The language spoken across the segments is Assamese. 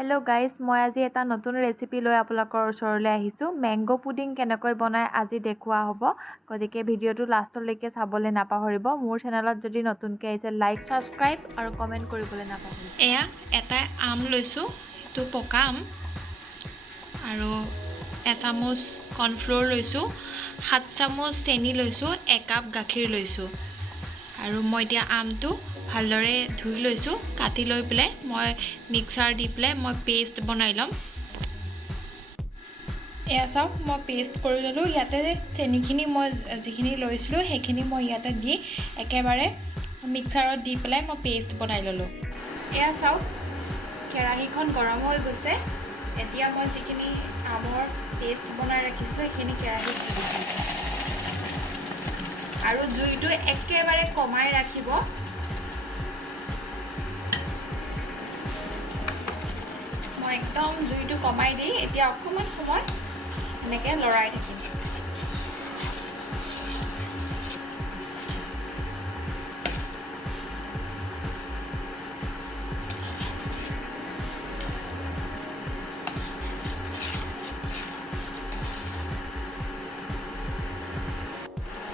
हेलो गाइस মই আজি এটা নতুন ৰেচিপি লৈ আপোনালোকৰ ওচৰলৈ আহিছো ম্যাঙ্গো পুডিং কেনেকৈ বনায় আজি দেখুৱা হ'ব গতিকে ভিডিওটো লাষ্টলৈকে চাবলৈ নাপাহৰিব মোৰ চেনেলত যদি নতুনকৈ আহিছে লাইক সাবস্ক্ৰাইব আৰু কমেন্ট কৰিবলৈ নাপাহৰিব এয়া এটা আম লৈছো তো পকা আম আৰু এচামুচ কৰ্নফ্লোৰ লৈছো 7 চামুচ চেনি লৈছো 1 কাপ গাখীৰ লৈছো আৰু মই এতিয়া আমটো ভালদৰে ধুই লৈছো কাটি লৈ পেলে মই মিক্সাৰ দি পেলে মই পেষ্ট বনাই লম এয়া চাওক মই পেষ্ট কৰি ললো ইয়াতে চেনিখিনি মই যিখিনি লৈছিলো সেইখিনি মই ইয়াতে দি একেবাৰে মিক্সাৰত দি পেলে মই পেষ্ট বনাই ললো এয়া চাওক কেৰাহীখন গৰম হৈ গৈছে এতিয়া মই যিখিনি আমৰ পেষ্ট বনাই ৰাখিছো সেইখিনি কেৰাহীত দি দিম আৰু জুইটো একেবাৰে কমাই ৰাখিব মই একদম জুইটো কমাই দি এতিয়া অকমান সময় এনেকৈ লৰাই থাকিম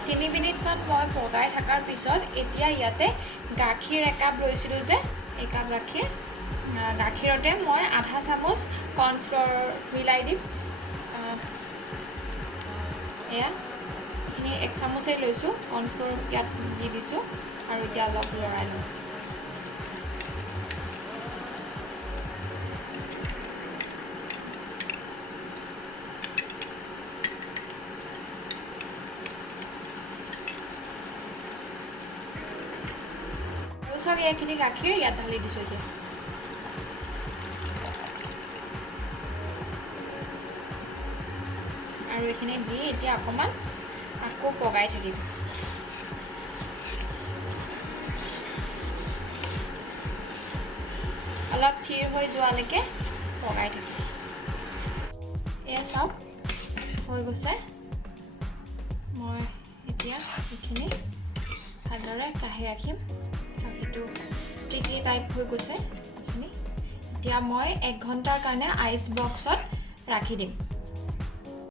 তিনি মিনিটমান মই পগাই থকাৰ পিছত এতিয়া ইয়াতে গাখীৰ 1 কাপ লৈছিলোঁ যে 1 কাপ গাখীৰতে মই আধা চামুচ কৰ্নফ্লোৰ মিলাই দিম এয়া এনে 1 চামুচে লৈছোঁ কৰ্নফ্লোৰ ইয়াত দি দিছোঁ আৰু এতিয়া অলপ লৰাই লওঁ সব এইখিনি গাখীৰ ইয়াত ঢালি দিছো এতিয়া আৰু এইখিনি দি এতিয়া অকমান আকৌ পগাই থাকিম অলপ থিৰ হৈ যোৱালৈকে পগাই থাকিম এয়া চাওক হৈ গৈছে মই এতিয়া এইখিনি ভালদৰে কাঢ়ি ৰাখিম চাকিটো ষ্টিকি টাইপ হৈ গৈছে এইখিনি এতিয়া মই 1 ঘণ্টাৰ কাৰণে আইচ বক্সত ৰাখি দিম